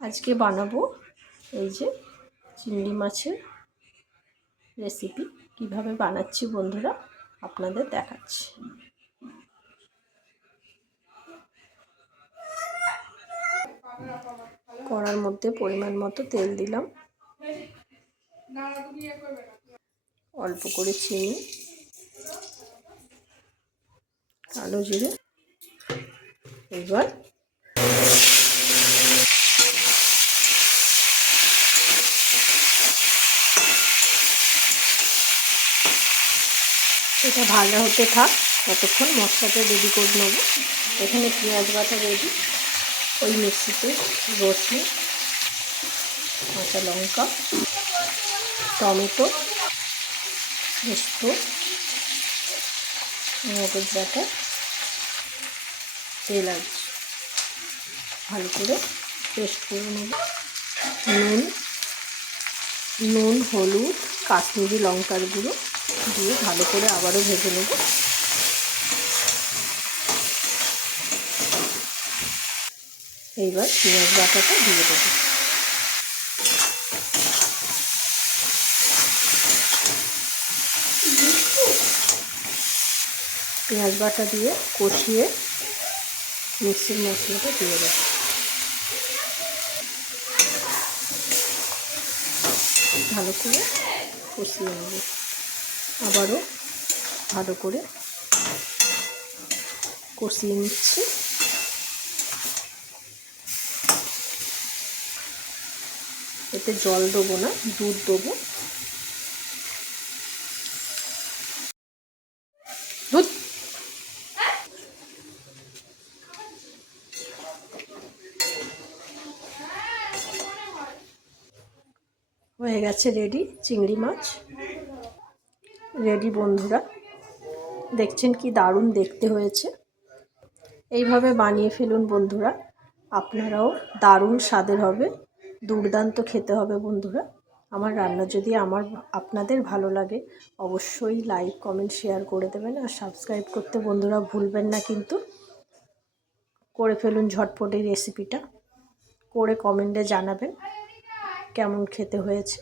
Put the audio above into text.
আজকে বানাবো এই যে চিংড়ি মাছের রেসিপি। কিভাবে বানাচ্ছি বন্ধুরা আপনাদের দেখাচ্ছি। কড়ার মধ্যে পরিমাণ মতো তেল দিলাম, অল্প করে চিনি, কালো জিরে। এবার এটা ভাজা হতে থাক, ততক্ষণ মশলাটা রেডি করে নেব। এখানে পেঁয়াজ বাটা রেডি, ওই মিক্সিতে রসুন, কাঁচা লঙ্কা, টমেটো, পোস্ত, মগজ বাটা, এলাচ ভালো করে পেস্ট করে নেব। নুন, হলুদ, কাশ্মীরি লঙ্কার গুঁড়ো দিয়ে ভালো করে আবারও ভেজে নেব। এইবার পেঁয়াজ বাটাটা দিয়ে দেব। পেঁয়াজ বাটা দিয়ে কষিয়ে মিক্সির মশলাটা দিয়ে দেব। ভালো করে কষিয়ে নেব। আবারও ভালো করে কষিয়ে নিচ্ছি। এতে জল দেবো না, দুধ দেবো। দুধ হয়ে গেছে রেডি। চিংড়ি মাছ রেডি বন্ধুরা, দেখছেন কি দারুণ দেখতে হয়েছে। এইভাবে বানিয়ে ফেলুন বন্ধুরা, আপনারাও দারুণ স্বাদের হবে, দুর্দান্ত খেতে হবে বন্ধুরা। আমার রান্না যদি আপনাদের ভালো লাগে অবশ্যই লাইক, কমেন্ট, শেয়ার করে দেবেন। আর সাবস্ক্রাইব করতে বন্ধুরা ভুলবেন না কিন্তু। করে ফেলুন ঝটপট এই রেসিপিটা, করে কমেন্টে জানাবেন কেমন খেতে হয়েছে।